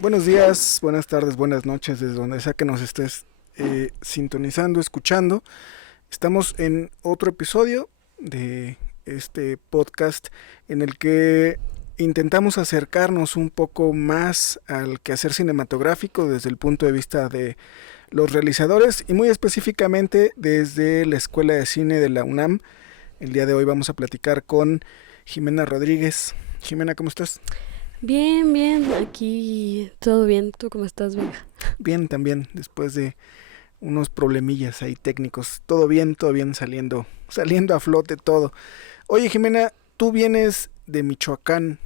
Buenos días, buenas tardes, buenas noches, desde donde sea que nos estés sintonizando, escuchando. Estamos en otro episodio de este podcast en el que intentamos acercarnos un poco más al quehacer cinematográfico desde el punto de vista de los realizadores y muy específicamente desde la Escuela de Cine de la UNAM. El día de hoy vamos a platicar con Jimena Rodríguez. Jimena, ¿cómo estás? Bien, bien, aquí todo bien. ¿Tú cómo estás, Venga? Bien, también, después de unos problemillas ahí técnicos. Todo bien saliendo a flote todo. Oye, Jimena, tú vienes de Michoacán.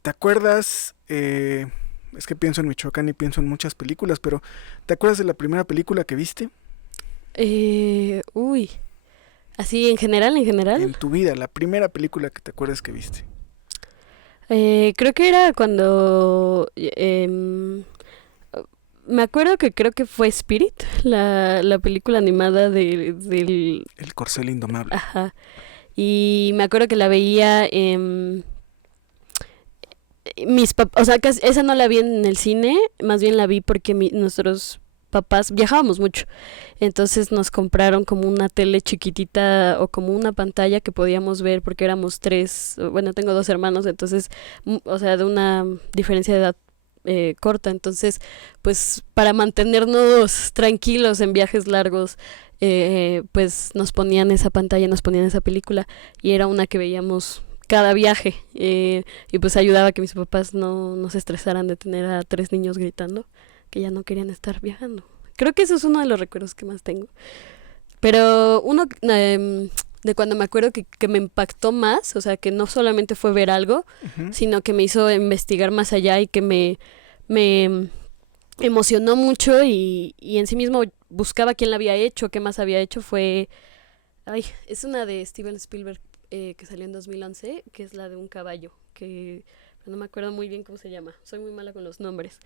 ¿Te acuerdas? Es que pienso en Michoacán y pienso en muchas películas, pero ¿te acuerdas de la primera película que viste Uy, así en general, en general. en tu vida? La primera película que te acuerdas que viste. Creo que era cuando... me acuerdo que creo que fue Spirit, la película animada del... El corcel indomable. Ajá. Y me acuerdo que la veía en... O sea, que esa no la vi en el cine, más bien la vi porque nuestros papás viajábamos mucho. Entonces nos compraron como una tele chiquitita o como una pantalla que podíamos ver porque éramos tres. Bueno, tengo dos hermanos, entonces, o sea, de una diferencia de edad corta. Entonces, pues para mantenernos tranquilos en viajes largos, pues nos ponían esa pantalla, nos ponían esa película y era una que veíamos cada viaje, y pues ayudaba a que mis papás no se estresaran de tener a tres niños gritando que ya no querían estar viajando. Creo que eso es uno de los recuerdos que más tengo. Pero uno de cuando me acuerdo que me impactó más, o sea, que no solamente fue ver algo, Ujú. sino que me hizo investigar más allá y que me emocionó mucho y en sí mismo buscaba quién la había hecho, qué más había hecho, fue... Ay, es una de Steven Spielberg que salió en 2011, que es la de un caballo, que no me acuerdo muy bien cómo se llama. Soy muy mala con los nombres.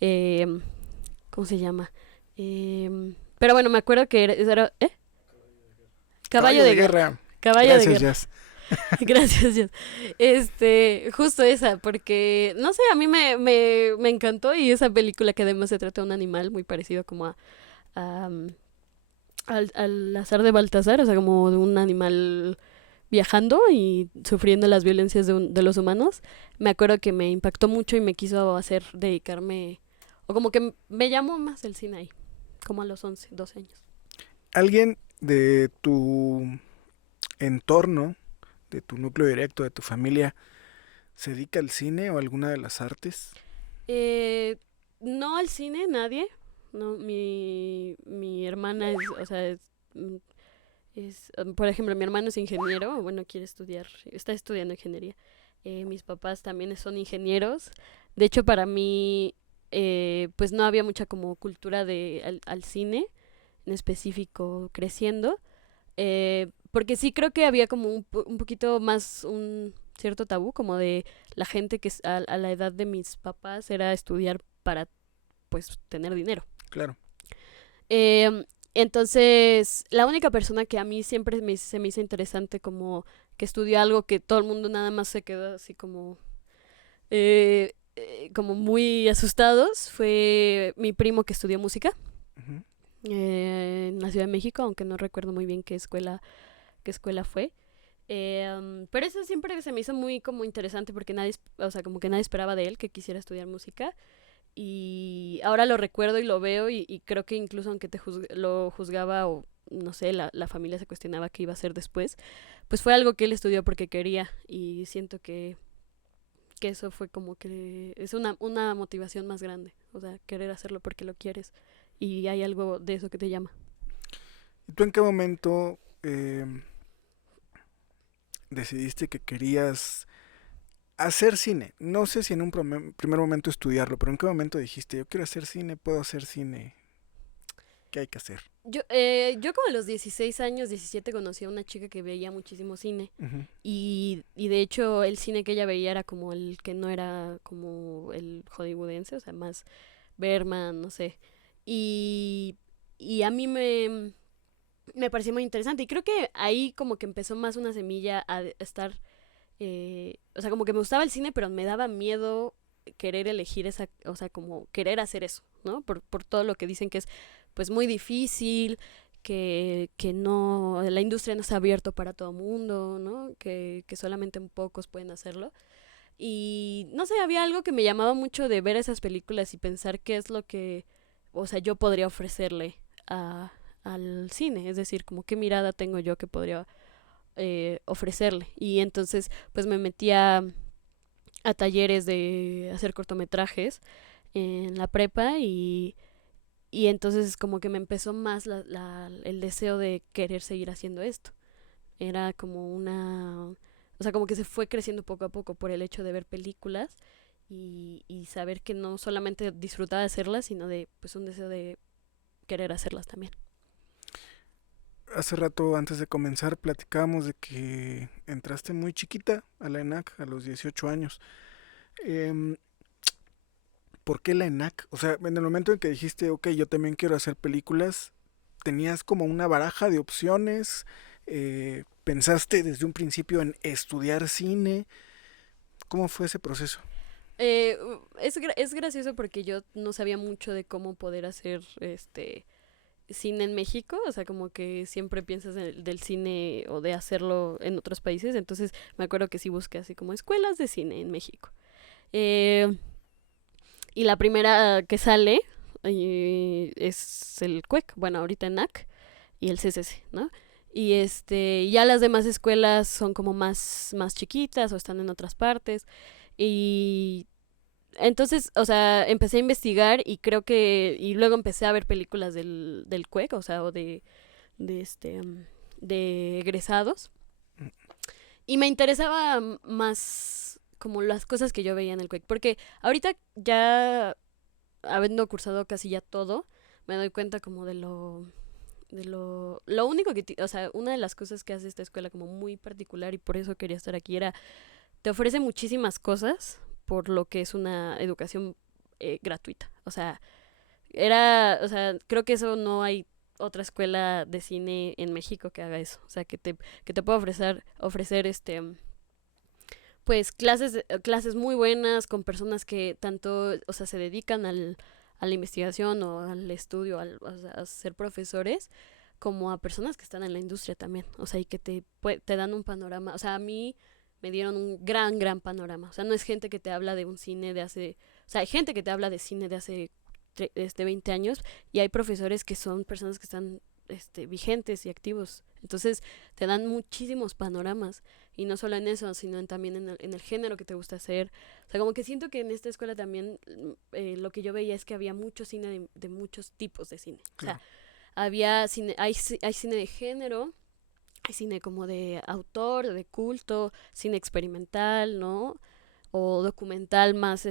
Eh, ¿Cómo se llama? Pero bueno, me acuerdo que ¿eh? Caballo Caballo de de guerra. guerra. Caballo de Gracias, guerra. Jazz. Gracias, Dios. Justo esa, porque, no sé, a mí me encantó y esa película que además se trata de un animal muy parecido como a, al azar de Baltasar, o sea, como de un animal viajando y sufriendo las violencias de los humanos. Me acuerdo que me impactó mucho y me quiso hacer dedicarme, o como que me llamó más el cine ahí, como a los 11 12 años. ¿Alguien de tu entorno, de tu núcleo directo, de tu familia, se dedica al cine o a alguna de las artes? Eh, no al cine, nadie. No, mi hermana es, o sea, mm, por ejemplo, mi hermano es ingeniero, o bueno, quiere estudiar, está estudiando ingeniería. Mis papás también son ingenieros. De hecho, para mí, pues no había mucha como cultura al cine, en específico, creciendo. Porque sí creo que había como un poquito más un cierto tabú, como de la gente que a la edad de mis papás era estudiar para, pues, tener dinero. Claro. Eh, entonces, la única persona que a mí siempre se me hizo interesante como que estudió algo que todo el mundo nada más se quedó así como muy asustados fue mi primo que estudió música Ujú. en la Ciudad de México, aunque no recuerdo muy bien qué escuela fue. Pero eso siempre se me hizo muy como interesante porque nadie, o sea, como que nadie esperaba de él que quisiera estudiar música y ahora lo recuerdo y lo veo y creo que incluso aunque lo juzgaba o no sé, la familia se cuestionaba qué iba a hacer después, pues fue algo que él estudió porque quería y siento que eso fue como que es una motivación más grande, o sea, querer hacerlo porque lo quieres y hay algo de eso que te llama. ¿Y tú en qué momento decidiste que querías hacer cine? No sé si en un primer momento estudiarlo, pero ¿en qué momento dijiste, yo quiero hacer cine, puedo hacer cine? ¿Qué hay que hacer? Yo como a los 16 años, 17 conocí a una chica que veía muchísimo cine Ujú. y de hecho el cine que ella veía era como el que no era como el hollywoodense, o sea, más Berman, no sé. Y, y a mí me pareció muy interesante y creo que ahí como que empezó más una semilla a estar, o sea, como que me gustaba el cine pero me daba miedo querer elegir esa, o sea, como querer hacer eso, ¿no? Por todo lo que dicen que es pues muy difícil, que no, la industria no está abierto para todo mundo, ¿no? Que solamente pocos pueden hacerlo. Y no sé, había algo que me llamaba mucho de ver esas películas y pensar qué es lo que, o sea, yo podría ofrecerle al cine, es decir, como qué mirada tengo yo que podría ofrecerle. Y entonces pues me metía a talleres de hacer cortometrajes en la prepa y entonces como que me empezó más el deseo de querer seguir haciendo esto. Era como una... O sea, como que se fue creciendo poco a poco por el hecho de ver películas y saber que no solamente disfrutaba de hacerlas, sino de pues un deseo de querer hacerlas también. Hace rato, antes de comenzar, platicábamos de que entraste muy chiquita a la ENAC, a los 18 años. Em, ¿Por qué la ENAC? O sea, en el momento en que dijiste, ok, yo también quiero hacer películas, ¿tenías como una baraja de opciones? ¿Pensaste desde un principio en estudiar cine? ¿Cómo fue ese proceso? Es gracioso porque yo no sabía mucho de cómo poder hacer cine en México, o sea, como que siempre piensas del cine o de hacerlo en otros países, entonces me acuerdo que sí busqué así como escuelas de cine en México. Eh, y la primera que sale es el CUEC, bueno, ahorita en NAC, y el CCC, ¿no? Y ya las demás escuelas son como más chiquitas o están en otras partes. Y entonces, o sea, empecé a investigar y creo que, y luego empecé a ver películas del CUEC, o sea, o de este, de egresados. Y me interesaba más como las cosas que yo veía en el CUEC, porque ahorita ya, habiendo cursado casi ya todo, me doy cuenta como lo único o sea, una de las cosas que hace esta escuela como muy particular y por eso quería estar aquí era, te ofrece muchísimas cosas por lo que es una educación gratuita. O sea, creo que eso no hay otra escuela de cine en México que haga eso. O sea, que te pueda ofrecer pues clases muy buenas con personas que tanto, o sea, se dedican a la investigación o al estudio, o sea, a ser profesores, como a personas que están en la industria también. O sea, y que te dan un panorama. O sea, a mí me dieron un gran panorama. O sea, no es gente que te habla de un cine de hace... O sea, hay gente que te habla de cine de hace 20 años y hay profesores que son personas que están vigentes y activos. Entonces te dan muchísimos panoramas y no solo en eso, sino también en el género que te gusta hacer. O sea, como que siento que en esta escuela también lo que yo veía es que había mucho cine de muchos tipos de cine. Claro. O sea, había cine, hay cine de género, hay cine como de autor, de culto, cine experimental, ¿no? O documental más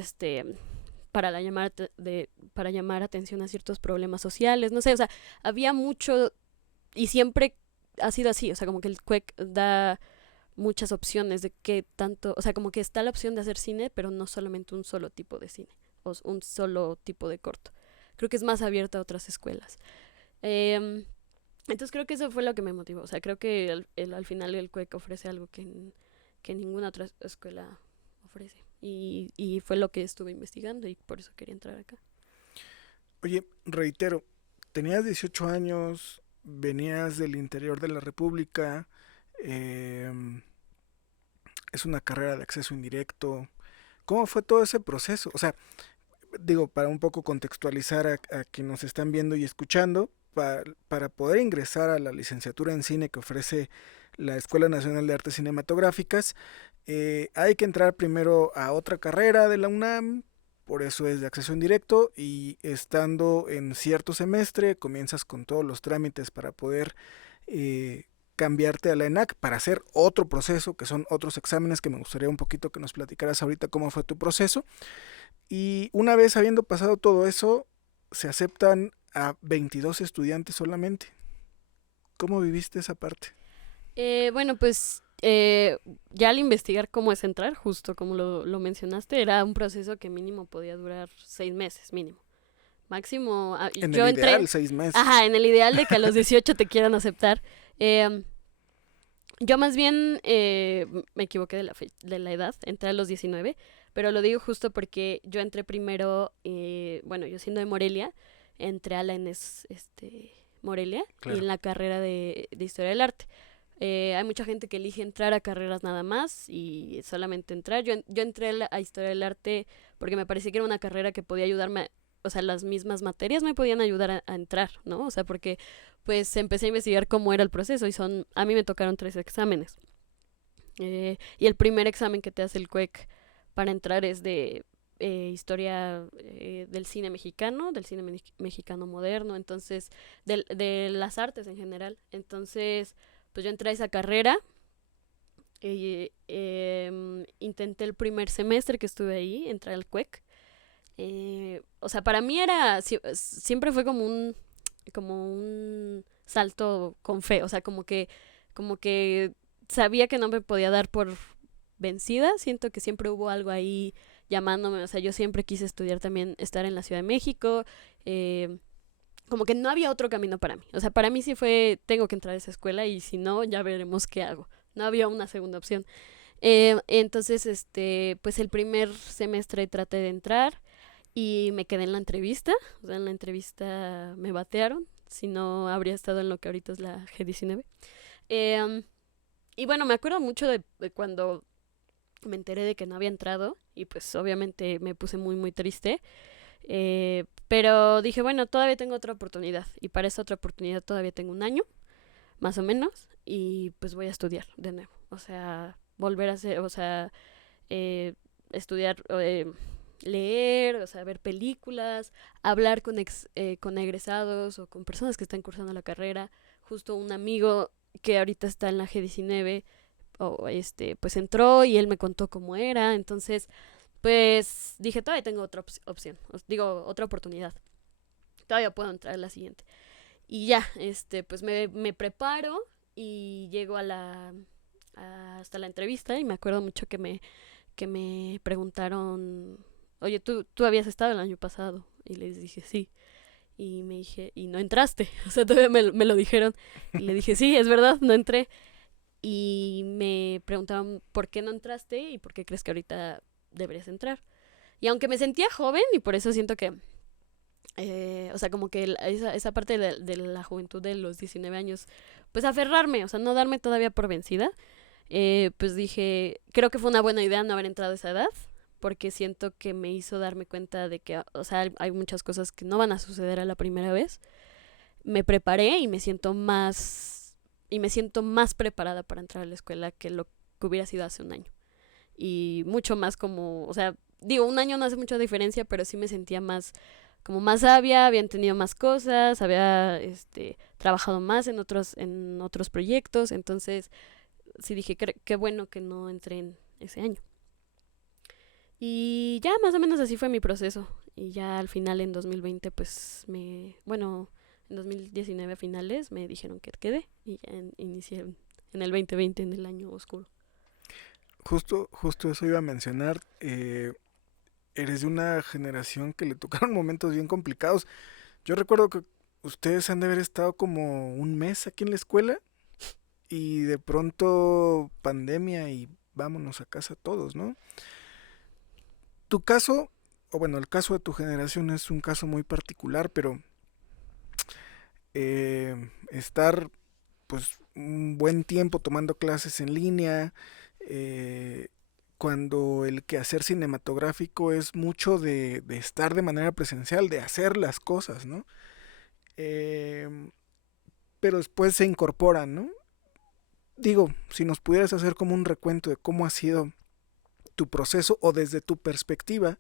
para llamar atención a ciertos problemas sociales, no sé, o sea, había mucho y siempre ha sido así, o sea, como que el CUEC da muchas opciones de qué tanto, o sea, como que está la opción de hacer cine, pero no solamente un solo tipo de cine o un solo tipo de corto. Creo que es más abierto a otras escuelas. Entonces creo que eso fue lo que me motivó, o sea, creo que al final el CUEC ofrece algo que ninguna otra escuela ofrece. Y fue lo que estuve investigando y por eso quería entrar acá. Oye, reitero, tenías 18 años, venías del interior de la República, eh, es una carrera de acceso indirecto. ¿Cómo fue todo ese proceso? O sea, digo, para un poco contextualizar a quienes nos están viendo y escuchando, para poder ingresar a la licenciatura en cine que ofrece la Escuela Nacional de Artes Cinematográficas, hay que entrar primero a otra carrera de la UNAM, por eso es de acceso indirecto, y estando en cierto semestre comienzas con todos los trámites para poder cambiarte a la ENAC para hacer otro proceso, que son otros exámenes que me gustaría un poquito que nos platicaras ahorita cómo fue tu proceso. Y una vez habiendo pasado todo eso, se aceptan a 22 estudiantes solamente. ¿Cómo viviste esa parte? Bueno, pues ya al investigar cómo es entrar, justo como lo mencionaste, era un proceso que mínimo podía durar 6 meses, mínimo. Máximo, En yo el entré, ideal, 6 meses. ajá, en el ideal de que a los 18 te quieran aceptar. Yo más bien me equivoqué de la edad, entré a los 19, pero lo digo justo porque yo entré primero, bueno, yo siendo de Morelia, entré a la ENES Morelia y Claro. en la carrera de Historia del Arte. Hay mucha gente que elige entrar a carreras nada más y solamente entrar. Yo entré a Historia del Arte porque me parecía que era una carrera que podía ayudarme, o sea, las mismas materias me podían ayudar a entrar, ¿no? O sea, porque pues empecé a investigar cómo era el proceso y a mí me tocaron 3 exámenes. Y el primer examen que te hace el CUEC para entrar es de historia del cine mexicano, del cine mexicano moderno, entonces, de las artes en general. Entonces, pues yo entré a esa carrera, intenté el primer semestre que estuve ahí, entré al CUEC. O sea, para mí siempre fue como un salto con fe, o sea, como que sabía que no me podía dar por vencida, siento que siempre hubo algo ahí llamándome, o sea, yo siempre quise estudiar también, estar en la Ciudad de México, como que no había otro camino para mí, o sea, para mí sí fue, tengo que entrar a esa escuela y si no, ya veremos qué hago, no había una segunda opción. Entonces, pues el primer semestre traté de entrar y me quedé en la entrevista, o sea, en la entrevista me batearon, si no habría estado en lo que ahorita es la G19. Eh, y bueno, me acuerdo mucho de cuando me enteré de que no había entrado y pues obviamente me puse muy muy triste. Pero dije, bueno, todavía tengo otra oportunidad y para esa otra oportunidad todavía tengo un año, más o menos, y pues voy a estudiar de nuevo. O sea, volver a hacer, o sea, estudiar, leer, o sea, ver películas, hablar con egresados o con personas que están cursando la carrera. Justo un amigo que ahorita está en la G19 pues entró y él me contó cómo era, entonces pues dije, todavía tengo otra opción, digo, otra oportunidad, todavía puedo entrar a la siguiente. Y ya, pues me preparo y llego hasta la entrevista y me acuerdo mucho que me preguntaron, oye, ¿tú habías estado el año pasado? Y les dije, sí. Y me dije, y no entraste. O sea, todavía me lo dijeron. Y le dije, sí, es verdad, no entré. Y me preguntaban por qué no entraste y por qué crees que ahorita deberías entrar. Y aunque me sentía joven y por eso siento que, o sea, como que esa parte de la juventud de los 19 años, pues aferrarme, o sea, no darme todavía por vencida, pues dije, creo que fue una buena idea no haber entrado a esa edad, porque siento que me hizo darme cuenta de que, o sea, hay muchas cosas que no van a suceder a la primera vez. Me preparé y me siento más preparada para entrar a la escuela que lo que hubiera sido hace un año. Y mucho más como, o sea, digo, un año no hace mucha diferencia, pero sí me sentía como más sabia, había entendido más cosas, había trabajado más en otros proyectos, entonces sí dije, qué bueno que no entré en ese año. Y ya más o menos así fue mi proceso. Y ya al final en 2020 pues bueno, en 2019 a finales me dijeron que quedé y ya inicié en el 2020, en el año oscuro. Justo eso iba a mencionar. Eres de una generación que le tocaron momentos bien complicados. Yo recuerdo que ustedes han de haber estado como un mes aquí en la escuela y de pronto pandemia y vámonos a casa todos, ¿no? Tu caso, o bueno, el caso de tu generación es un caso muy particular, pero estar pues un buen tiempo tomando clases en línea, eh, cuando el quehacer cinematográfico es mucho de estar de manera presencial, de hacer las cosas, ¿no? Eh, pero después se incorporan, ¿no? Digo, si nos pudieras hacer como un recuento de cómo ha sido tu proceso o desde tu perspectiva,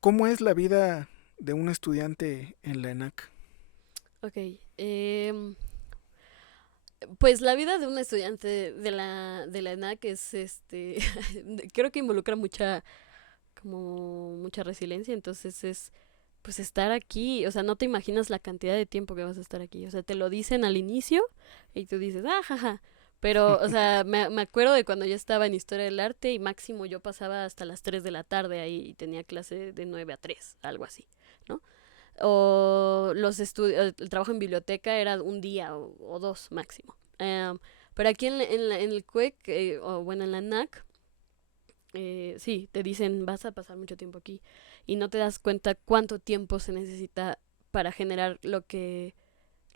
¿cómo es la vida de un estudiante en la ENAC? Ok, pues la vida de un estudiante de la ENAC es, creo que involucra mucha resiliencia, entonces pues estar aquí, o sea, no te imaginas la cantidad de tiempo que vas a estar aquí, o sea, te lo dicen al inicio y tú dices, ah, jaja, pero, o sea, me acuerdo de cuando yo estaba en Historia del Arte y máximo yo pasaba hasta las 3 de la tarde ahí y tenía clase de 9 a 3 algo así, ¿no? O el trabajo en biblioteca era un día o dos máximo. Pero aquí en el CUEC, o bueno, en la NAC, sí, te dicen vas a pasar mucho tiempo aquí y no te das cuenta cuánto tiempo se necesita para generar lo que,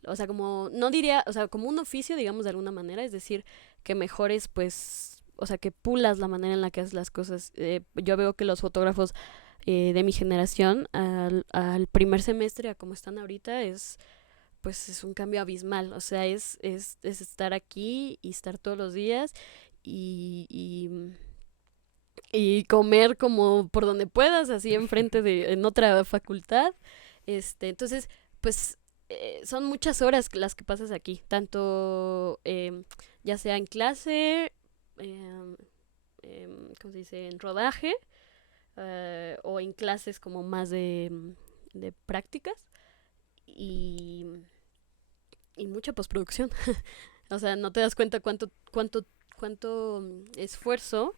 o sea, como, no diría, o sea, como un oficio, digamos, de alguna manera, es decir, que mejores, pues, o sea, que pulas la manera en la que haces las cosas. Yo veo que los fotógrafos de mi generación al primer semestre a como están ahorita pues es un cambio abismal, o sea, es estar aquí y estar todos los días y y comer como por donde puedas, así enfrente en otra facultad. Entonces, pues son muchas horas las que pasas aquí, tanto ya sea en clase, eh, ¿cómo se dice? En rodaje, o en clases como más de prácticas y, y mucha postproducción. O sea, no te das cuenta cuánto esfuerzo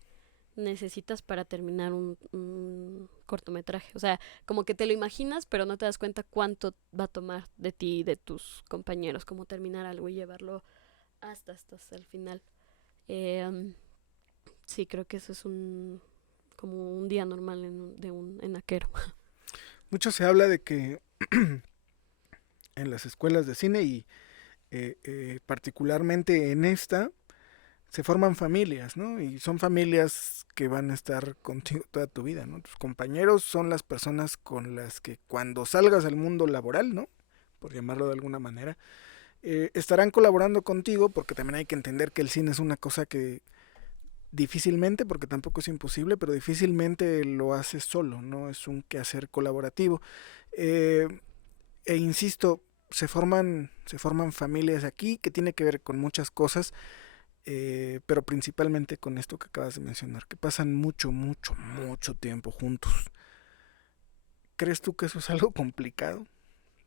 necesitas para terminar un cortometraje. O sea, como que te lo imaginas, pero no te das cuenta cuánto va a tomar de ti y de tus compañeros, como terminar algo y llevarlo hasta el final. Sí, creo que eso es como un día normal de un enaquero. Mucho se habla de que en las escuelas de cine y particularmente en esta, se forman familias, ¿no? Y son familias que van a estar contigo toda tu vida, ¿no? Tus compañeros son las personas con las que cuando salgas al mundo laboral, ¿no? Por llamarlo de alguna manera, estarán colaborando contigo porque también hay que entender que el cine es una cosa que difícilmente, porque tampoco es imposible, pero difícilmente lo haces solo, ¿no? Es un quehacer colaborativo. Eh, insisto, se forman familias aquí que tiene que ver con muchas cosas, pero principalmente con esto que acabas de mencionar, que pasan mucho tiempo juntos. ¿Crees tú que eso es algo complicado?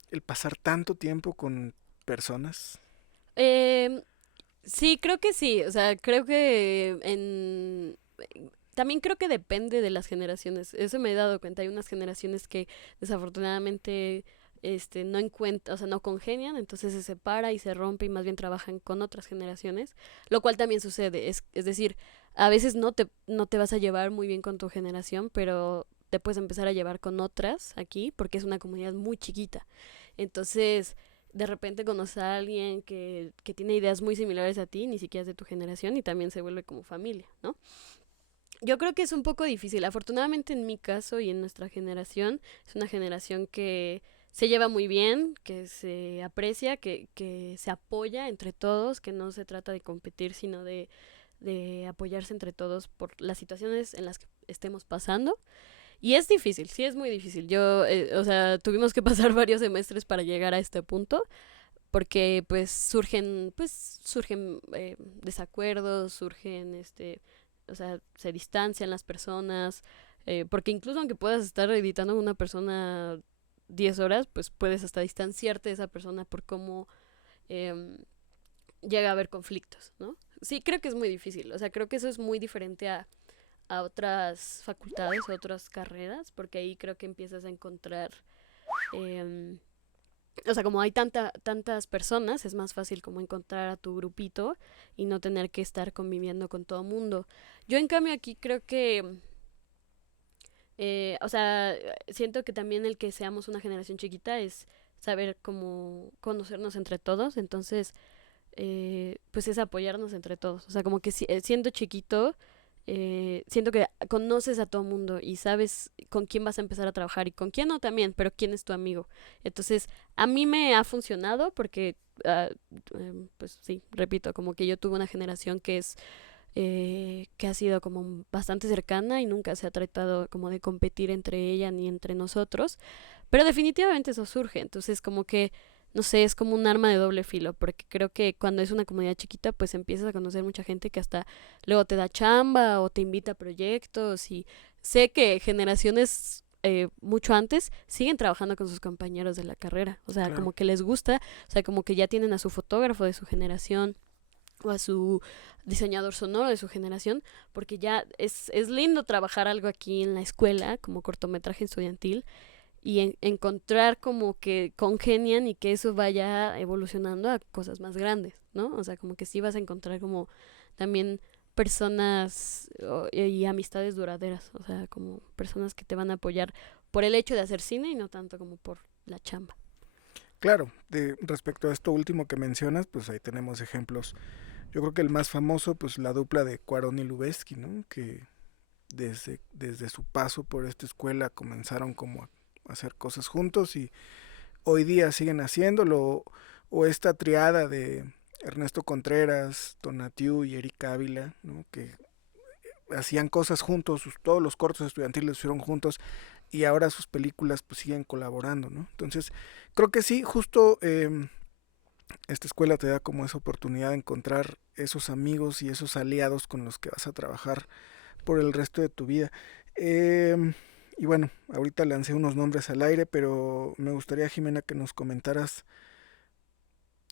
El pasar tanto tiempo con personas. Eh, sí, creo que sí. O sea, creo que también creo que depende de las generaciones. Eso me he dado cuenta. Hay unas generaciones que desafortunadamente no encuentran, o sea, no congenian, entonces se separa y se rompe y más bien trabajan con otras generaciones, lo cual también sucede. Es decir, a veces no te vas a llevar muy bien con tu generación, pero te puedes empezar a llevar con otras aquí porque es una comunidad muy chiquita. Entonces, de repente conoces a alguien que tiene ideas muy similares a ti, ni siquiera es de tu generación, y también se vuelve como familia, ¿no? Yo creo que es un poco difícil. Afortunadamente en mi caso y en nuestra generación, es una generación que se lleva muy bien, que se aprecia, que se apoya entre todos, que no se trata de competir, sino de apoyarse entre todos por las situaciones en las que estemos pasando. Y es difícil, sí es muy difícil. O sea, tuvimos que pasar varios semestres para llegar a este punto, porque surgen desacuerdos, o sea, se distancian las personas, porque incluso aunque puedas estar editando a una persona 10 horas, pues puedes hasta distanciarte de esa persona por cómo eh, llega a haber conflictos, ¿no? Sí, creo que es muy difícil, o sea, creo que eso es muy diferente a otras facultades, a otras carreras, porque ahí creo que empiezas a encontrar, eh, o sea, como hay tantas personas, es más fácil como encontrar a tu grupito y no tener que estar conviviendo con todo mundo. Yo en cambio aquí creo que, o sea, siento que también el que seamos una generación chiquita es saber cómo conocernos entre todos, entonces, pues es apoyarnos entre todos. O sea, como que siendo chiquito, siento que conoces a todo mundo y sabes con quién vas a empezar a trabajar y con quién no también, pero quién es tu amigo. Entonces, a mí me ha funcionado porque, pues sí, repito, como que yo tuve una generación que ha sido como bastante cercana y nunca se ha tratado como de competir entre ella ni entre nosotros, pero definitivamente eso surge, entonces como que no sé, es como un arma de doble filo, porque creo que cuando es una comunidad chiquita, pues empiezas a conocer mucha gente que hasta luego te da chamba o te invita a proyectos y sé que generaciones mucho antes siguen trabajando con sus compañeros de la carrera, o sea, Claro. como que les gusta, o sea, como que ya tienen a su fotógrafo de su generación o a su diseñador sonoro de su generación, porque ya es lindo trabajar algo aquí en la escuela como cortometraje estudiantil encontrar como que congenian y que eso vaya evolucionando a cosas más grandes, ¿no? O sea, como que sí vas a encontrar como también personas y amistades duraderas, o sea, como personas que te van a apoyar por el hecho de hacer cine y no tanto como por la chamba. Claro, respecto a esto último que mencionas, pues ahí tenemos ejemplos. Yo creo que el más famoso, pues la dupla de Cuarón y Lubezki, ¿no? Que desde su paso por esta escuela comenzaron como a hacer cosas juntos y hoy día siguen haciéndolo. O esta triada de Ernesto Contreras, Tonatiuh y Eric Ávila, ¿no? Que hacían cosas juntos, todos los cortos estudiantiles los hicieron juntos y ahora sus películas pues siguen colaborando, ¿no? Entonces creo que sí, justo esta escuela te da como esa oportunidad de encontrar esos amigos y esos aliados con los que vas a trabajar por el resto de tu vida. Y bueno, ahorita lancé unos nombres al aire, pero me gustaría, Jimena, que nos comentaras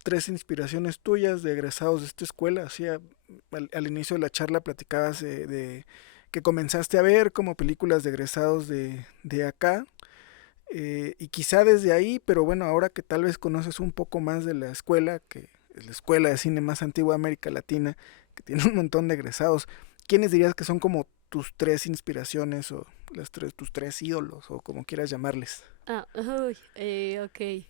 3 inspiraciones tuyas de egresados de esta escuela. Así, al inicio de la charla platicabas de que comenzaste a ver como películas de egresados de acá. Y quizá desde ahí, pero bueno, ahora que tal vez conoces un poco más de la escuela, que es la escuela de cine más antigua de América Latina, que tiene un montón de egresados, ¿quiénes dirías que son como tus 3 inspiraciones o tus 3 ídolos o como quieras llamarles? Uy, ok.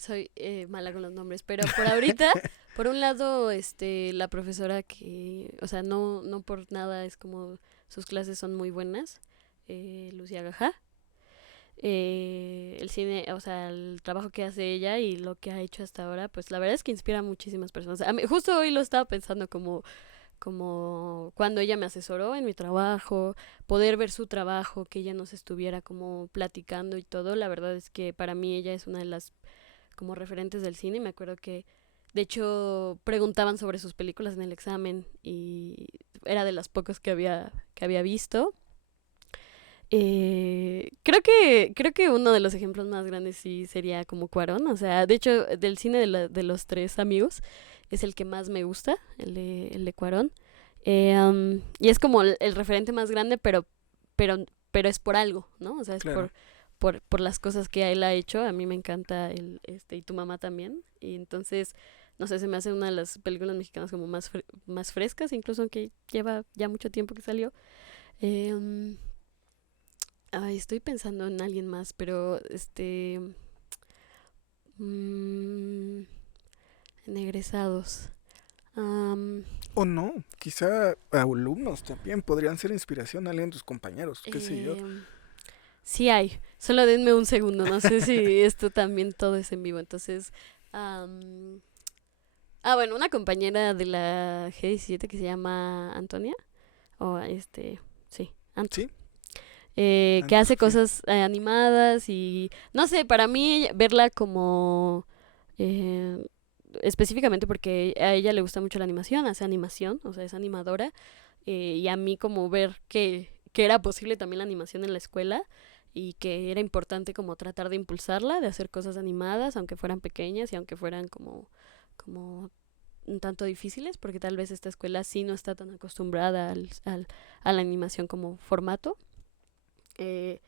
Soy mala con los nombres, pero por ahorita, por un lado, la profesora que, o sea, no por nada, es como sus clases son muy buenas, Lucía Gajá. El cine, o sea, el trabajo que hace ella y lo que ha hecho hasta ahora, pues la verdad es que inspira a muchísimas personas. A mí, justo hoy lo estaba pensando como cuando ella me asesoró en mi trabajo, poder ver su trabajo, que ella nos estuviera como platicando y todo, la verdad es que para mí ella es una de las como referentes del cine. Me acuerdo que de hecho preguntaban sobre sus películas en el examen y era de las pocas que había visto. Creo que uno de los ejemplos más grandes sí sería como Cuarón, o sea, de hecho del cine de los tres amigos es el que más me gusta, el de Cuarón. Y es como el referente más grande, pero es por algo, ¿no? O sea, es Claro. por las cosas que él ha hecho. A mí me encanta y tu mamá también. Y entonces, no sé, se me hace una de las películas mexicanas como más frescas, incluso aunque lleva ya mucho tiempo que salió. Eh, Ay, estoy pensando en alguien más, pero mm, en egresados. Am, O no, quizá alumnos también podrían ser inspiración a alguien de tus compañeros, qué sé yo. em, sí hay, solo denme un segundo, no sé si esto también todo es en vivo, entonces... am, bueno, una compañera de la G17 que se llama Antonia, o sí, Anto. Sí, Que Anto, hace sí, cosas animadas y no sé, para mí verla como eh, específicamente porque a ella le gusta mucho la animación, hace animación, o sea, es animadora, y a mí como ver que era posible también la animación en la escuela y que era importante como tratar de impulsarla, de hacer cosas animadas, aunque fueran pequeñas y aunque fueran como un tanto difíciles, porque tal vez esta escuela sí no está tan acostumbrada a la animación como formato. Eh,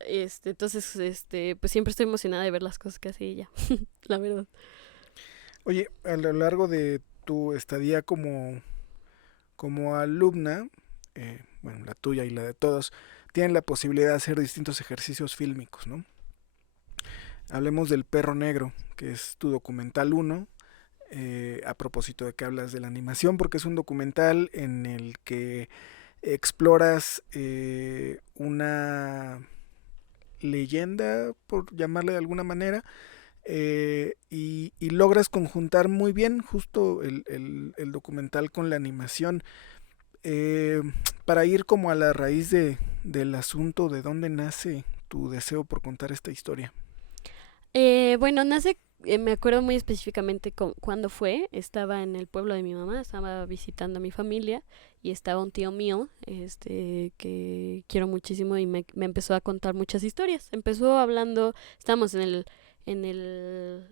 entonces, pues siempre estoy emocionada de ver las cosas que hace ella, la verdad. oye, a lo largo de tu estadía como alumna, bueno, la tuya y la de todos, tienen la posibilidad de hacer distintos ejercicios fílmicos, ¿no? Hablemos del Perro Negro, que es tu documental uno, a propósito de que hablas de la animación, porque es un documental en el que exploras una leyenda, por llamarle de alguna manera, y logras conjuntar muy bien justo el documental con la animación, eh, para ir como a la raíz del asunto, de dónde nace tu deseo por contar esta historia. Bueno, nace, me acuerdo muy específicamente cuándo fue. Estaba en el pueblo de mi mamá, estaba visitando a mi familia y estaba un tío mío, que quiero muchísimo y me empezó a contar muchas historias. Empezó hablando, estábamos en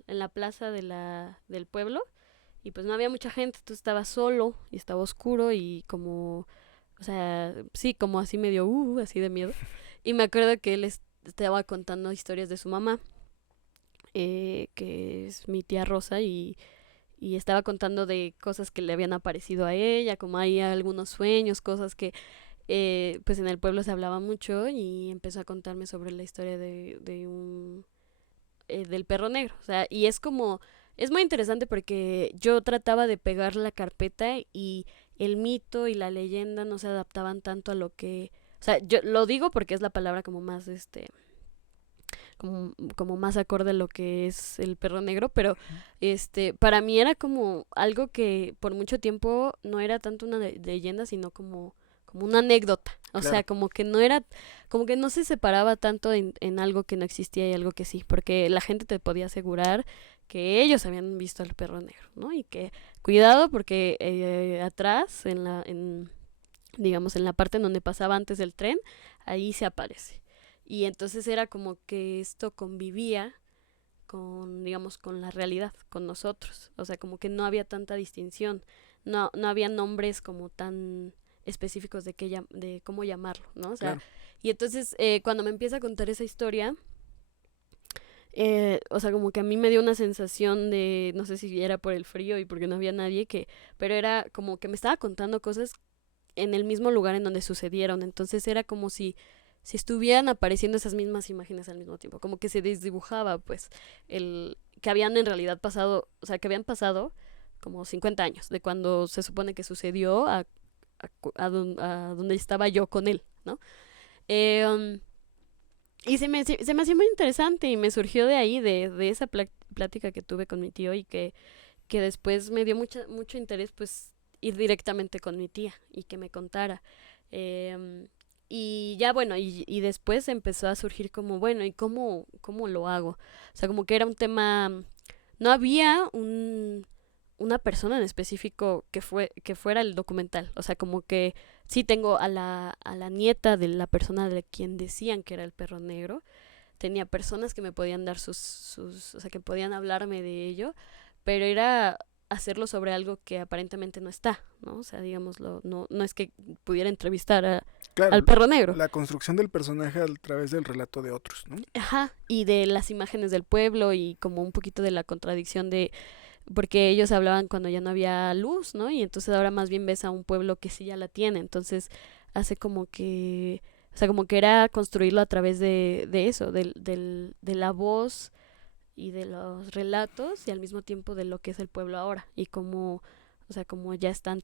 la plaza del pueblo y pues no había mucha gente, entonces estaba solo y estaba oscuro y como, o sea, sí, como así medio, así de miedo. Y me acuerdo que estaba contando historias de su mamá, que es mi tía Rosa, y estaba contando de cosas que le habían aparecido a ella, como hay algunos sueños, cosas que pues en el pueblo se hablaba mucho, y empezó a contarme sobre la historia de un del perro negro. O sea, y es como, es muy interesante porque yo trataba de pegar la carpeta y el mito y la leyenda no se adaptaban tanto a lo que, o sea, yo lo digo porque es la palabra como más, como más acorde a lo que es el perro negro, pero para mí era como algo que por mucho tiempo no era tanto una leyenda, sino como una anécdota. O Claro. sea, como que no era, como que no se separaba tanto en algo que no existía y algo que sí, porque la gente te podía asegurar que ellos habían visto al perro negro, ¿no? Y que cuidado porque atrás, digamos, en la parte en donde pasaba antes del tren, ahí se aparece. Y entonces era como que esto convivía con, digamos, con la realidad, con nosotros. O sea, como que no había tanta distinción, no había nombres como tan específicos de cómo llamarlo, ¿no? O sea, Claro. y entonces cuando me empieza a contar esa historia, o sea, como que a mí me dio una sensación de, no sé si era por el frío y porque no había nadie, pero era como que me estaba contando cosas en el mismo lugar en donde sucedieron. Entonces era como si estuvieran apareciendo esas mismas imágenes al mismo tiempo, como que se desdibujaba, pues, el que habían en realidad pasado, o sea, que habían pasado como 50 años de cuando se supone que sucedió a donde estaba yo con él, ¿no? Eh, um, y se me hacía muy interesante y me surgió de ahí, de esa plática que tuve con mi tío, y que después me dio mucho interés, pues, ir directamente con mi tía y que me contara. Y ya bueno, y después empezó a surgir como, bueno, ¿y cómo lo hago? O sea, como que era un tema, no había una persona en específico que fuera el documental. O sea, como que sí tengo a la nieta de la persona de quien decían que era el perro negro. Tenía personas que me podían dar o sea, que podían hablarme de ello, pero era hacerlo sobre algo que aparentemente no está, ¿no? O sea, digámoslo, no es que pudiera entrevistar Claro, al perro negro. la construcción del personaje a través del relato de otros, ¿no? Ajá, y de las imágenes del pueblo y como un poquito de la contradicción porque ellos hablaban cuando ya no había luz, ¿no? Y entonces ahora más bien ves a un pueblo que sí ya la tiene, entonces hace como que, o sea, como que era construirlo a través de eso, de la voz y de los relatos, y al mismo tiempo de lo que es el pueblo ahora y cómo, o sea, como ya es tan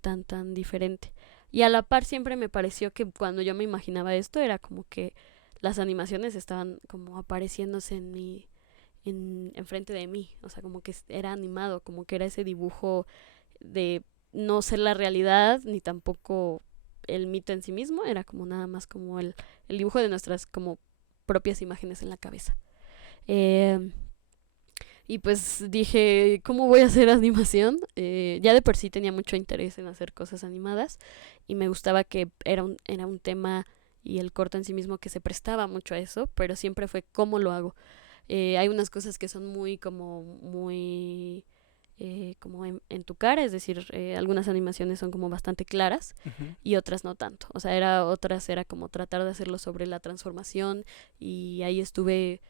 diferente. Y a la par siempre me pareció que cuando yo me imaginaba esto era como que las animaciones estaban como apareciéndose enfrente de mí, o sea, como que era animado, como que era ese dibujo de no ser la realidad ni tampoco el mito en sí mismo, era como nada más como el dibujo de nuestras como propias imágenes en la cabeza. Eh, y pues dije, ¿cómo voy a hacer animación? Ya de por sí tenía mucho interés en hacer cosas animadas y me gustaba que era un tema y el corto en sí mismo que se prestaba mucho a eso, pero siempre fue cómo lo hago. Hay unas cosas que son muy como en tu cara, es decir, algunas animaciones son como bastante claras Ujú. y otras no tanto. O sea, otras era como tratar de hacerlo sobre la transformación, y ahí estuve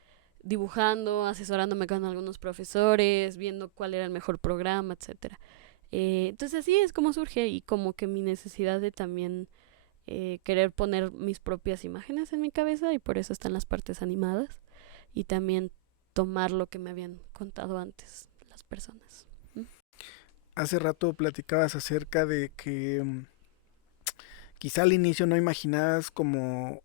dibujando, asesorándome con algunos profesores, viendo cuál era el mejor programa, etcétera. Entonces así es como surge, y como que mi necesidad de también querer poner mis propias imágenes en mi cabeza, y por eso están las partes animadas, y también tomar lo que me habían contado antes las personas. Hace rato platicabas acerca de que quizá al inicio no imaginabas como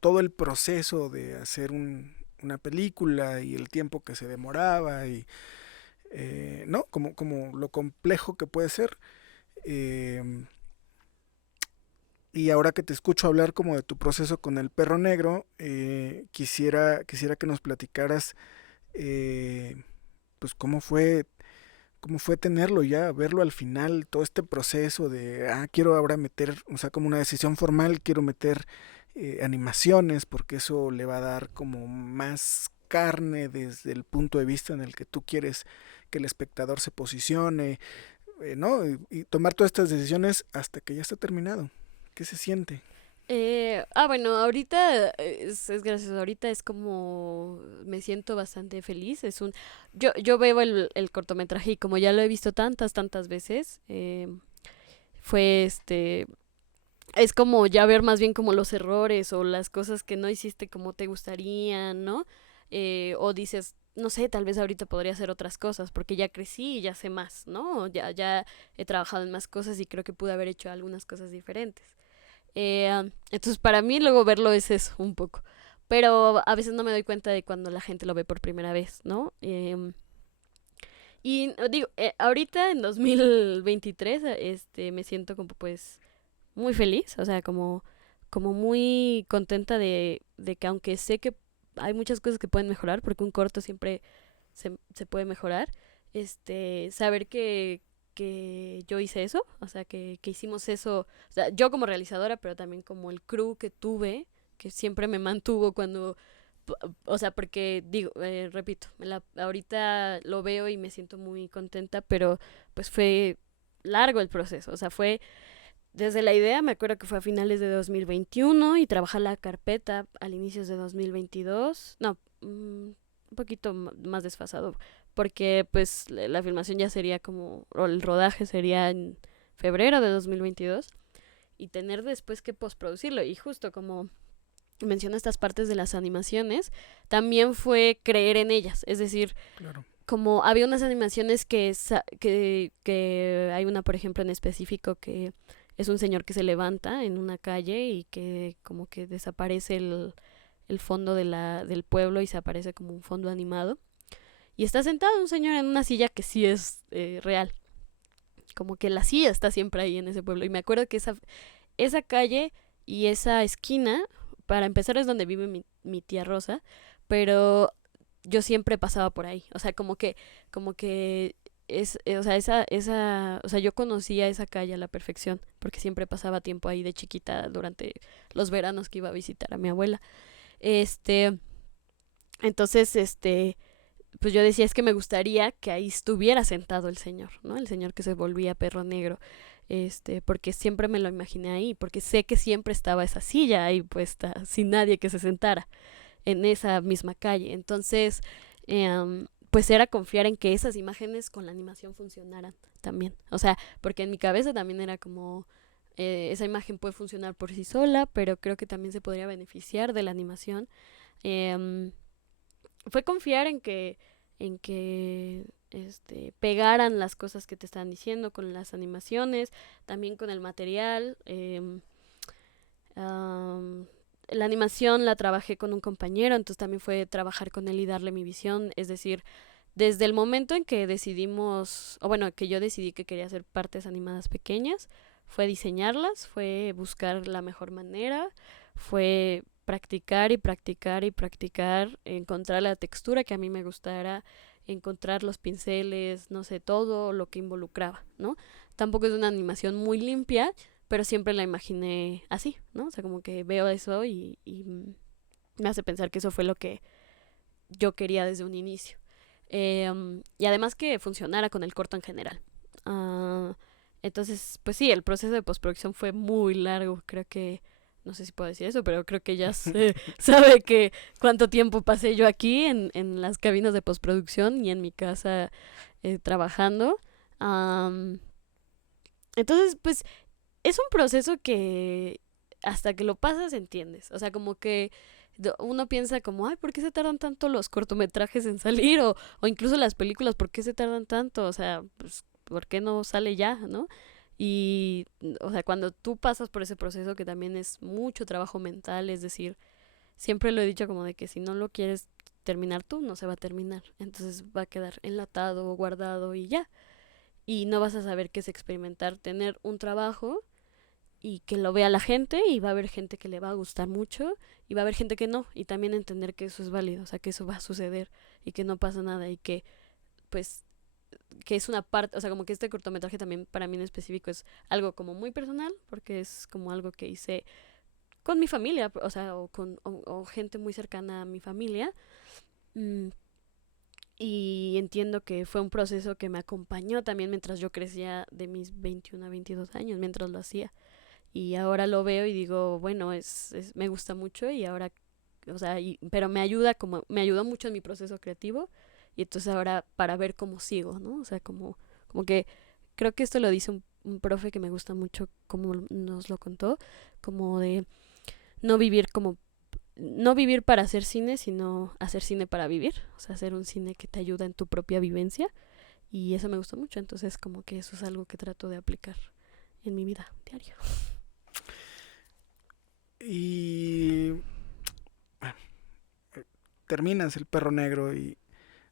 todo el proceso de hacer una película y el tiempo que se demoraba y, ¿no? Como lo complejo que puede ser. Eh, y ahora que te escucho hablar como de tu proceso con el perro negro, quisiera que nos platicaras eh, pues cómo fue tenerlo ya, verlo al final, todo este proceso de, quiero ahora meter, o sea, como una decisión formal, quiero meter animaciones, porque eso le va a dar como más carne desde el punto de vista en el que tú quieres que el espectador se posicione, ¿no? Y tomar todas estas decisiones hasta que ya está terminado. ¿Qué se siente? Bueno, ahorita es gracioso, ahorita es como me siento bastante feliz, yo veo el cortometraje y como ya lo he visto tantas veces, fue es como ya ver más bien como los errores o las cosas que no hiciste como te gustarían, ¿no? O dices, no sé, tal vez ahorita podría hacer otras cosas porque ya crecí y ya sé más, ¿no? Ya he trabajado en más cosas y creo que pude haber hecho algunas cosas diferentes. Entonces para mí luego verlo es eso, un poco. Pero a veces no me doy cuenta de cuando la gente lo ve por primera vez, ¿no? Y digo, ahorita en 2023, me siento como pues muy feliz, o sea, como muy contenta de que aunque sé que hay muchas cosas que pueden mejorar, porque un corto siempre se puede mejorar, saber que yo hice eso, o sea, que hicimos eso, o sea, yo como realizadora, pero también como el crew que tuve, que siempre me mantuvo cuando, o sea, porque digo, repito, ahorita lo veo y me siento muy contenta, pero pues fue largo el proceso, o sea, fue desde la idea, me acuerdo que fue a finales de 2021 y trabajé la carpeta al inicios de 2022. No, un poquito más desfasado, porque pues la filmación ya sería como, o el rodaje sería en febrero de 2022 y tener después que postproducirlo. Y justo como menciona estas partes de las animaciones, también fue creer en ellas, es decir, Claro. como había unas animaciones que hay una, por ejemplo, en específico que es un señor que se levanta en una calle y que como que desaparece el fondo del pueblo y se aparece como un fondo animado. Y está sentado un señor en una silla que sí es real. Como que la silla está siempre ahí en ese pueblo. Y me acuerdo que esa calle y esa esquina, para empezar, es donde vive mi tía Rosa, pero yo siempre pasaba por ahí. O sea, como que o sea, o sea, yo conocía esa calle a la perfección, porque siempre pasaba tiempo ahí de chiquita durante los veranos que iba a visitar a mi abuela. Este, entonces, pues yo decía, es que me gustaría que ahí estuviera sentado el señor, ¿no? El señor que se volvía perro negro. Porque siempre me lo imaginé ahí, porque sé que siempre estaba esa silla ahí puesta, sin nadie que se sentara en esa misma calle. Entonces, pues era confiar en que esas imágenes con la animación funcionaran también. O sea, porque en mi cabeza también era como, esa imagen puede funcionar por sí sola, pero creo que también se podría beneficiar de la animación. Eh, Fue confiar en que pegaran las cosas que te estaban diciendo con las animaciones, también con el material. Um, la animación la trabajé con un compañero, entonces también fue trabajar con él y darle mi visión, es decir, desde el momento en que decidimos, o bueno, que yo decidí que quería hacer partes animadas pequeñas, fue diseñarlas, fue buscar la mejor manera, fue practicar y practicar y practicar, encontrar la textura que a mí me gustara, encontrar los pinceles, no sé, todo lo que involucraba, ¿no? Tampoco es una animación muy limpia, pero siempre la imaginé así, ¿no? O sea, como que veo eso y me hace pensar que eso fue lo que yo quería desde un inicio. Y además que funcionara con el corto en general. Uh, entonces, pues sí, el proceso de postproducción fue muy largo. Creo que, no sé si puedo decir eso, pero creo que ya se sabe que cuánto tiempo pasé yo aquí en las cabinas de postproducción y en mi casa trabajando. Um, entonces, pues es un proceso que hasta que lo pasas entiendes. O sea, como que uno piensa como, ay, ¿por qué se tardan tanto los cortometrajes en salir? O incluso las películas, ¿por qué se tardan tanto? O sea, pues, ¿por qué no sale ya, no? Y, o sea, cuando tú pasas por ese proceso que también es mucho trabajo mental, es decir, siempre lo he dicho como de que si no lo quieres terminar tú, no se va a terminar. Entonces va a quedar enlatado o guardado y ya. Y no vas a saber qué es experimentar, tener un trabajo y que lo vea la gente y va a haber gente que le va a gustar mucho y va a haber gente que no y también entender que eso es válido, o sea, que eso va a suceder y que no pasa nada y que pues que es una parte, o sea, como que este cortometraje también para mí en específico es algo como muy personal porque es como algo que hice con mi familia, o sea, o gente muy cercana a mi familia. Mm, y entiendo que fue un proceso que me acompañó también mientras yo crecía de mis 21 a 22 años, mientras lo hacía. y ahora lo veo y digo, bueno, me gusta mucho y ahora, o sea, pero me ayudó mucho en mi proceso creativo y entonces ahora para ver cómo sigo, ¿no? O sea, como que creo que esto lo dice un profe que me gusta mucho, como nos lo contó, como de no vivir como no vivir para hacer cine, sino hacer cine para vivir, o sea, hacer un cine que te ayuda en tu propia vivencia y eso me gusta mucho, entonces como que eso es algo que trato de aplicar en mi vida diaria. Y bueno, terminas El Perro Negro y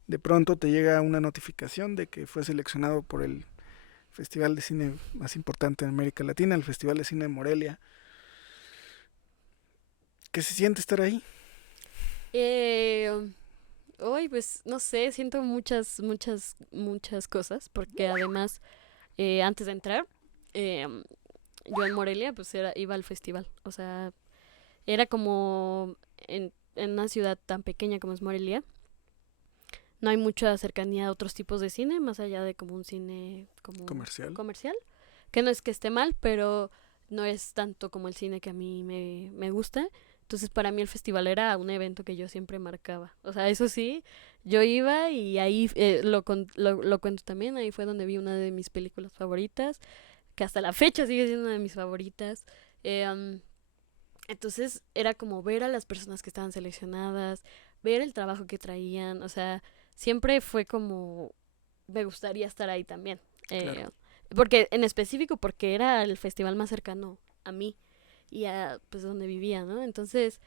de pronto te llega una notificación de que fue seleccionado por el festival de cine más importante en América Latina, el Festival de Cine de Morelia. ¿Qué se siente estar ahí? Hoy pues no sé, siento muchas cosas, porque además antes de entrar, eh, yo en Morelia pues iba al festival, o sea, era como en una ciudad tan pequeña como es Morelia, no hay mucha cercanía a otros tipos de cine, más allá de como un cine como Comercial. comercial, que no es que esté mal, pero no es tanto como el cine que a mí me gusta. Entonces para mí el festival era un evento que yo siempre marcaba. O sea, eso sí, yo iba y ahí lo cuento también, ahí fue donde vi una de mis películas favoritas, que hasta la fecha sigue siendo una de mis favoritas. Entonces era como ver a las personas que estaban seleccionadas, ver el trabajo que traían, o sea, siempre fue como, me gustaría estar ahí también. Claro. Porque, en específico, porque era el festival más cercano a mí y a, pues, donde vivía, ¿no? Entonces,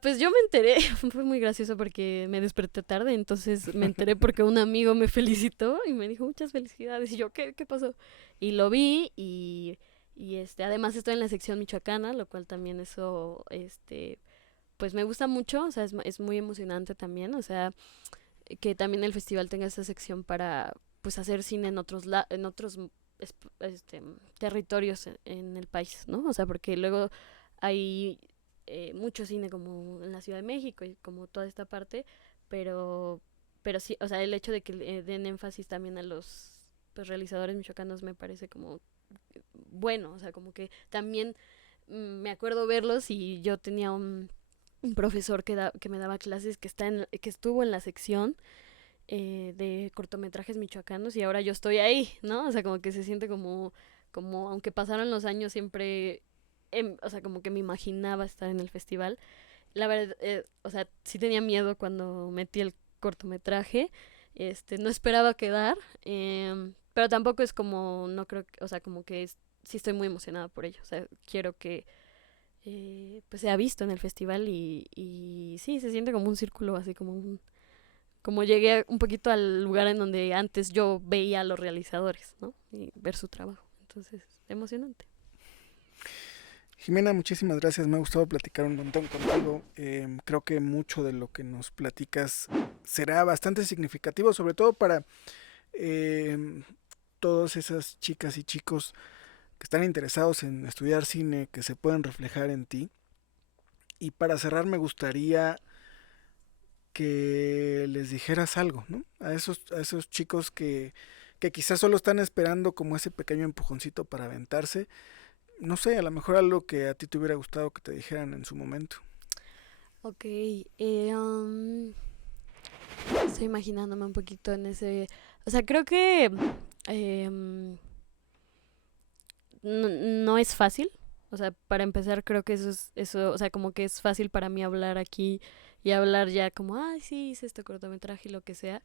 pues yo me enteré, fue muy gracioso porque me desperté tarde, entonces me enteré porque un amigo me felicitó y me dijo muchas felicidades y yo, ¿qué pasó? Y lo vi y además estoy en la sección michoacana, lo cual también eso, pues me gusta mucho, o sea, es muy emocionante también, o sea, que también el festival tenga esta sección para, pues, hacer cine en otros territorios en el país, ¿no? O sea, porque luego hay mucho cine como en la Ciudad de México y como toda esta parte, pero, pero sí, o sea, el hecho de que den énfasis también a los, pues, realizadores michoacanos me parece como bueno, o sea, como que también me acuerdo verlos y yo tenía un profesor que me daba clases que estuvo en la sección de cortometrajes michoacanos y ahora yo estoy ahí, ¿no? O sea, como que se siente como aunque pasaron los años siempre, o sea, como que me imaginaba estar en el festival. La verdad, o sea, sí tenía miedo cuando metí el cortometraje, no esperaba quedar, pero tampoco es como, no creo, o sea, como que sí estoy muy emocionada por ello, o sea, quiero que pues sea visto en el festival y sí, se siente como un círculo, así como llegué un poquito al lugar en donde antes yo veía a los realizadores, ¿no? Y ver su trabajo. Entonces, emocionante. Jimena, muchísimas gracias. Me ha gustado platicar un montón contigo. Creo que mucho de lo que nos platicas será bastante significativo, sobre todo para eh, todas esas chicas y chicos que están interesados en estudiar cine, que se pueden reflejar en ti. Y para cerrar me gustaría que les dijeras algo, ¿no? A esos chicos que quizás solo están esperando como ese pequeño empujoncito para aventarse. No sé, a lo mejor algo que a ti te hubiera gustado que te dijeran en su momento. Ok, estoy imaginándome un poquito en ese... O sea, creo que em, no es fácil. O sea, para empezar creo que eso, o sea, como que es fácil para mí hablar aquí y hablar ya como, ay, sí, hice este cortometraje y lo que sea,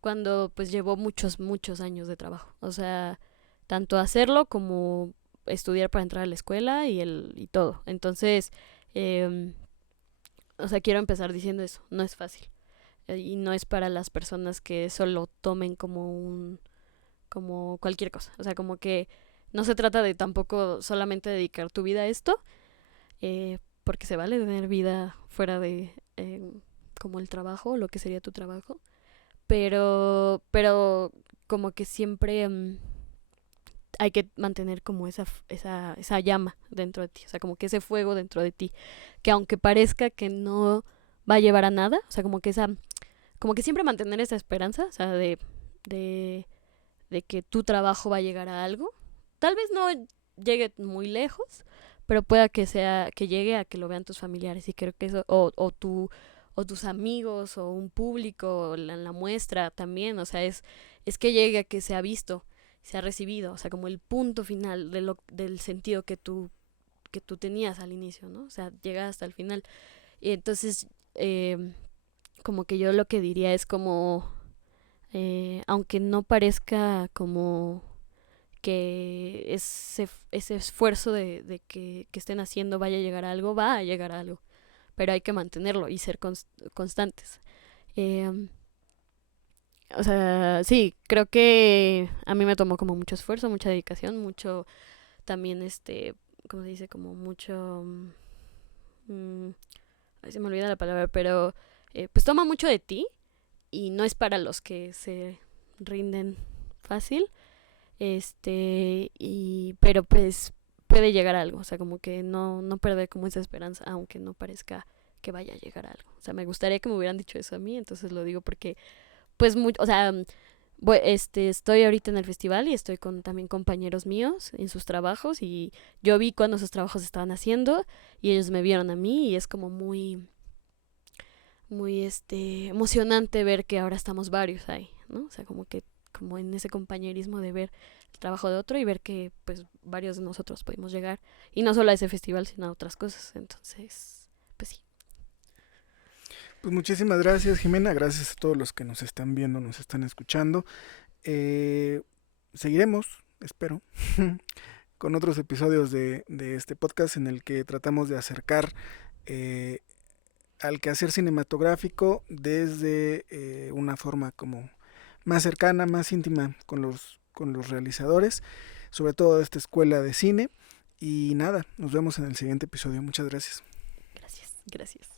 cuando pues llevó muchos años de trabajo. O sea, tanto hacerlo como estudiar para entrar a la escuela y todo. Entonces, eh, o sea, quiero empezar diciendo eso, no es fácil. Y no es para las personas que solo tomen como cualquier cosa. O sea, como que no se trata de tampoco solamente dedicar tu vida a esto, porque se vale tener vida fuera de como el trabajo o lo que sería tu trabajo, pero como que siempre hay que mantener como esa llama dentro de ti, o sea, como que ese fuego dentro de ti, que aunque parezca que no va a llevar a nada, o sea, como que siempre mantener esa esperanza, o sea, de que tu trabajo va a llegar a algo. Tal vez no llegue muy lejos, pero pueda que sea, que llegue a que lo vean tus familiares, y creo que eso, o tus amigos, o un público, la muestra también, o sea, es que llegue a que se ha visto, se ha recibido, o sea, como el punto final del sentido que tú tenías al inicio, ¿no? O sea, llega hasta el final. Y entonces, como que yo lo que diría es como, aunque no parezca como que ese esfuerzo de que estén haciendo vaya a llegar a algo, va a llegar a algo, pero hay que mantenerlo y ser constantes. Eh, o sea, sí, creo que a mí me tomó como mucho esfuerzo, mucha dedicación, mucho también, ¿cómo se dice? Como mucho... ay, se me olvida la palabra, pero pues toma mucho de ti, y no es para los que se rinden fácil, pero pues puede llegar a algo, o sea, como que no perder como esa esperanza, aunque no parezca que vaya a llegar a algo. O sea, me gustaría que me hubieran dicho eso a mí, entonces lo digo porque, pues, o sea, estoy ahorita en el festival y estoy con también compañeros míos en sus trabajos, y yo vi cuando sus trabajos estaban haciendo y ellos me vieron a mí, y es como muy emocionante ver que ahora estamos varios ahí, ¿no? O sea, como que como en ese compañerismo de ver el trabajo de otro y ver que pues varios de nosotros pudimos llegar, y no solo a ese festival sino a otras cosas. Entonces, pues sí. Pues muchísimas gracias, Jimena. Gracias a todos los que nos están viendo, nos están escuchando. Eh, Seguiremos, espero, con otros episodios de este podcast en el que tratamos de acercar eh, al quehacer cinematográfico desde una forma como más cercana, más íntima con los realizadores, sobre todo de esta escuela de cine. Y nada, nos vemos en el siguiente episodio. Muchas gracias. Gracias, gracias.